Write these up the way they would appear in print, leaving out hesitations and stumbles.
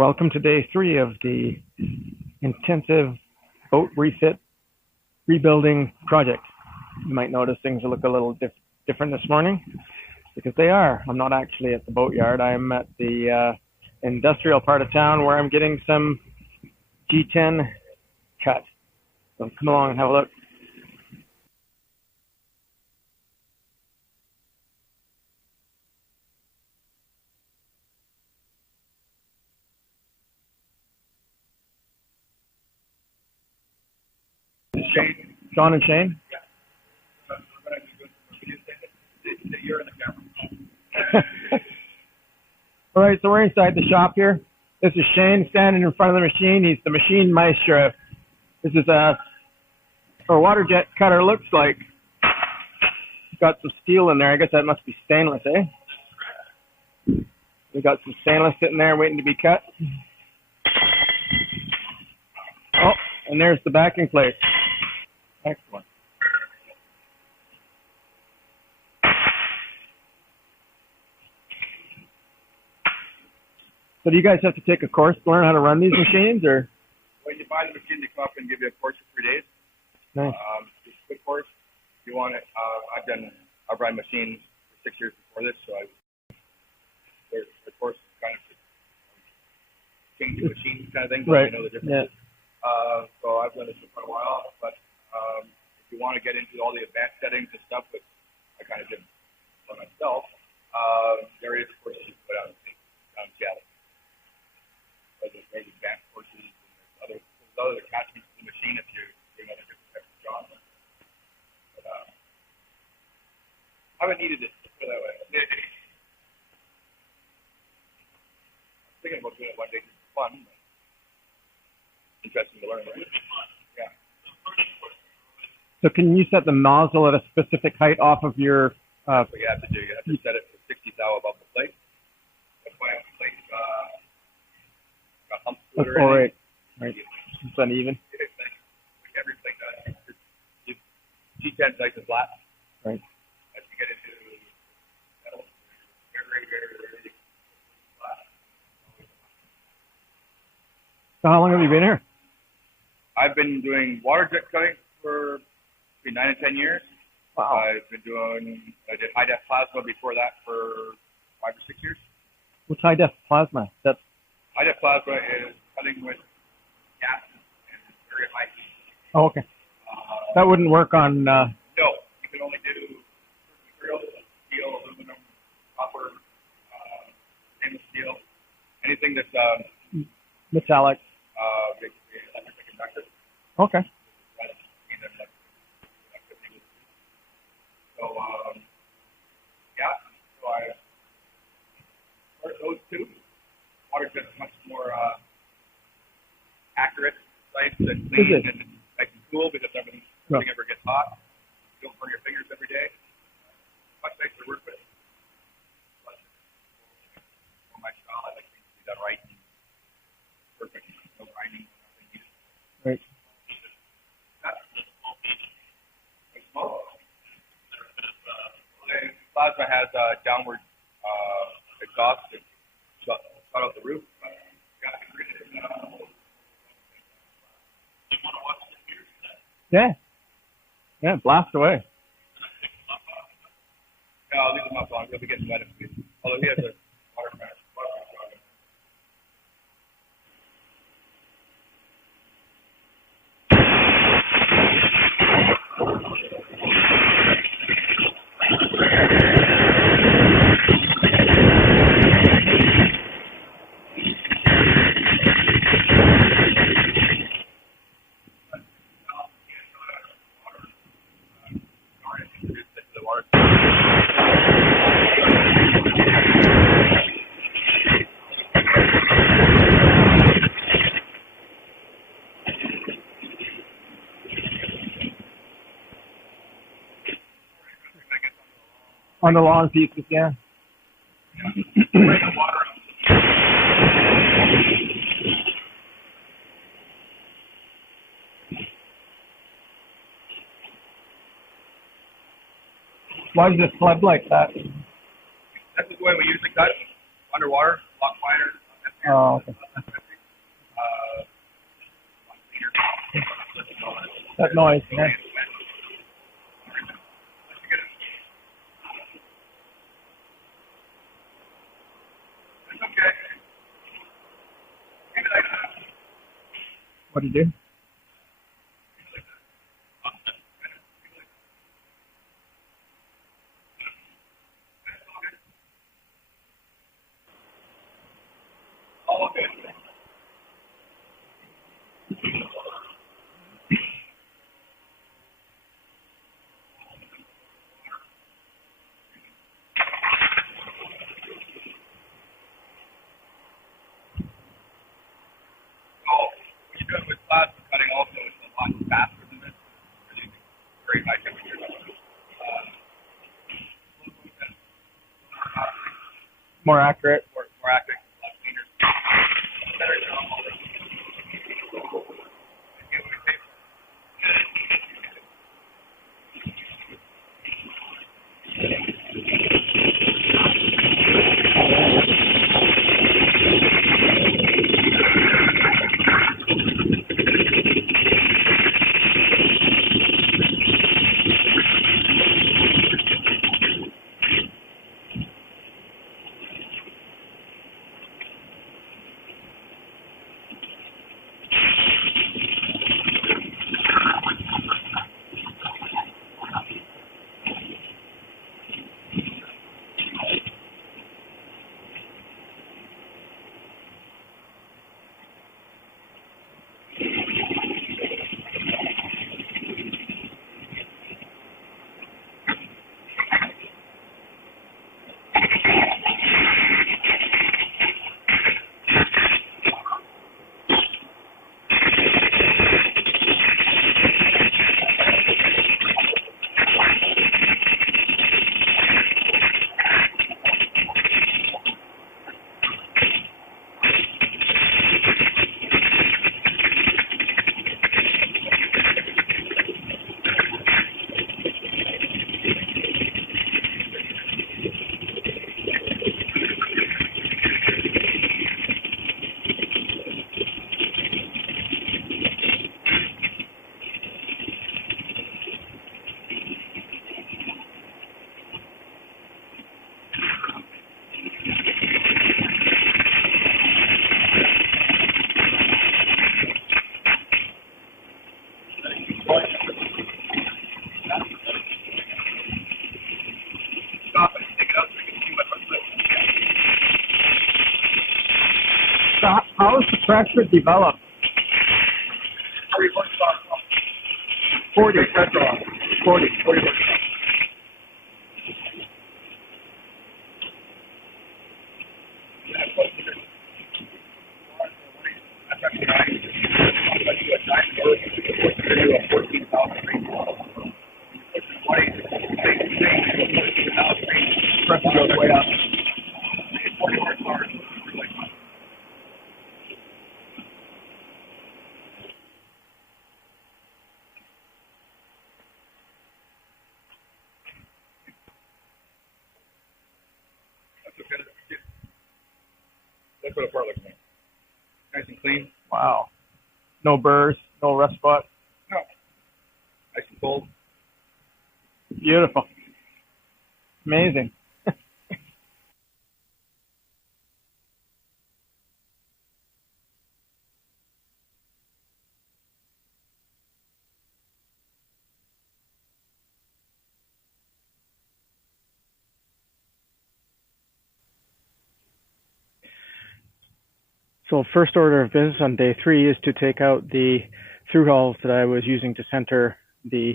Welcome to day 3 of the intensive boat refit rebuilding project. You might notice things look a little different this morning because they are. I'm not actually at the boatyard. I'm at the industrial part of town where I'm getting some G10 cut. So come along and have a look. John and Shane? Yeah. You're in the camera. All right, so we're inside the shop here. This is Shane standing in front of the machine. He's the machine maestro. This is a waterjet cutter looks like. Got some steel in there. I guess that must be stainless, eh? We got some stainless sitting there waiting to be cut. Oh, and there's the backing plate. Excellent. So do you guys have to take a course to learn how to run these machines, or? When you buy the machine, they come up and give you a course for 3 days. Nice. It's a good course. If you want it, I've run machines for 6 years before this, so the course is kind of changing machines kind of thing, but right. I know the differences. Yeah. So I've done this for quite a while, but if you want to get into all the advanced settings and stuff, which I kind of did for myself, there is courses you can put out in Seattle. There's advanced courses and there's other attachments to the machine if you're doing other different types of jobs. But I haven't needed it, put it that way. I'm thinking about doing it one day just for fun. But interesting to learn, right? Yeah. So can you set the nozzle at a specific height off of your? That's what you have to do. You have to set it for 60 thou above the plate. That's why the plate got humps to it already. Right. It's uneven. Like every plate does. G10's nice and flat. Right. As you get into metal, very flat. So how long have you been here? I've been doing waterjet cutting for between 9 and 10 years. Wow. I did high def plasma before that for 5 or 6 years. What's high def plasma? That's High def plasma is cutting with gas and very high heat. oh, okay. That wouldn't work on. No, you can only do certain materials, steel, aluminum, copper, stainless steel, anything that's Metallic. basically electric conductor. Okay. So yeah, so I start those two. Waterjet is much more accurate, nice and clean and nice and cool because nothing ever gets hot. You don't burn your fingers every day. Much nicer to work with. But for my style, I like things to be done right and perfect. No grinding, nothing needed. Right. Smoke. Plasma has downward exhaust to shut out the roof. Yeah. Yeah. Blast away. Yeah, I'll leave them up on. He'll be getting wet. Although he has a water mask. On the long pieces, yeah. Why does it flood like that? That's the way we usually cut underwater, a lot quieter, Oh, okay. That noise, man. What did you do? With plasma cutting also, it's a lot faster than this. Really very high temperature. More accurate. More accurate, less cleaner. Better job. Stop and take it out so we can see what it looks like. So how is the pressure developed? 40 horsepower. 40. 40 horsepower. Pressure goes way up. That's what a part looks like. Nice and clean. Wow. No burrs, no rust spots. No. Nice and cold. Beautiful. Amazing. So first order of business on day 3 is to take out the through hulls that I was using to center the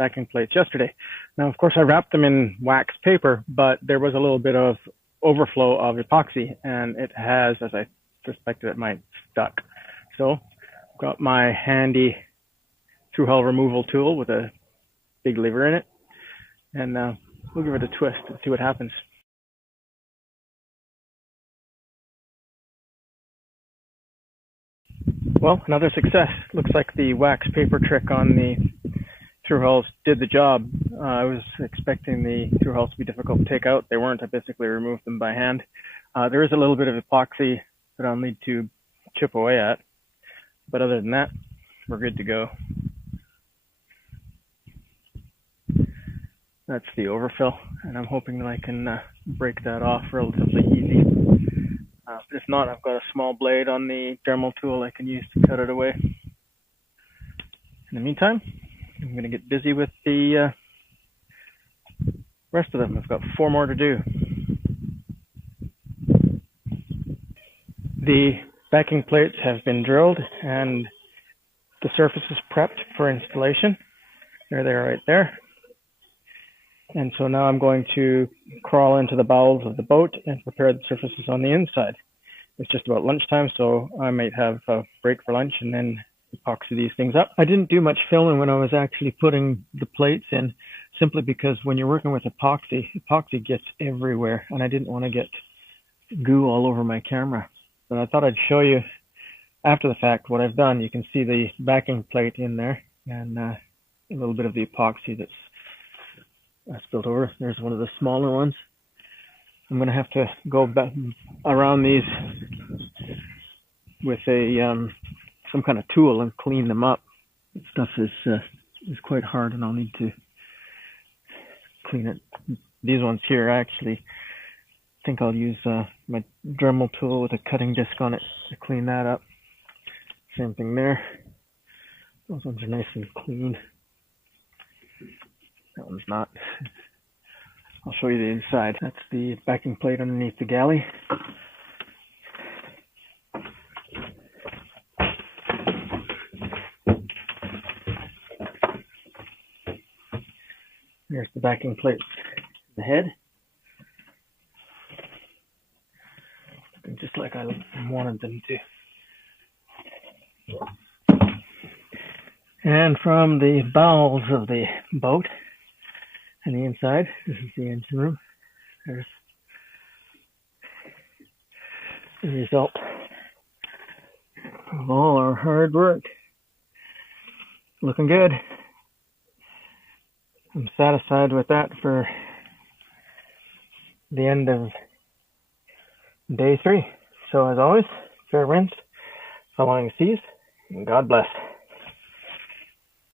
backing plates yesterday. Now, of course, I wrapped them in wax paper, but there was a little bit of overflow of epoxy, and it has, as I suspected it might, stuck. So I've got my handy through hull removal tool with a big lever in it, and we'll give it a twist and see what happens. Well, another success. Looks like the wax paper trick on the through hulls did the job. I was expecting the through hulls to be difficult to take out. They weren't. I basically removed them by hand. There is a little bit of epoxy that I'll need to chip away at. But other than that, we're good to go. That's the overfill, and I'm hoping that I can break that off relatively easy. But if not, I've got a small blade on the Dremel tool I can use to cut it away. In the meantime, I'm going to get busy with the rest of them. I've got 4 more to do. The backing plates have been drilled and the surface is prepped for installation. There they are right there. And so now I'm going to crawl into the bowels of the boat and prepare the surfaces on the inside. It's just about lunchtime, so I might have a break for lunch and then epoxy these things up. I didn't do much filming when I was actually putting the plates in, simply because when you're working with epoxy, epoxy gets everywhere, and I didn't want to get goo all over my camera. But I thought I'd show you after the fact what I've done. You can see the backing plate in there and a little bit of the epoxy that's spilled over. There's one of the smaller ones. I'm going to have to go back around these with a some kind of tool and clean them up. This stuff is quite hard, and I'll need to clean it. These ones here, actually, I think I'll use my Dremel tool with a cutting disc on it to clean that up. Same thing there. Those ones are nice and clean. That one's not. I'll show you the inside. That's the backing plate underneath the galley. There's the backing plates, the head. Looking just like I wanted them to. And from the bowels of the boat and the inside, this is the engine room. There's the result of all our hard work. Looking good. I'm satisfied with that for the end of day 3. So as always, fair winds, following seas, and God bless.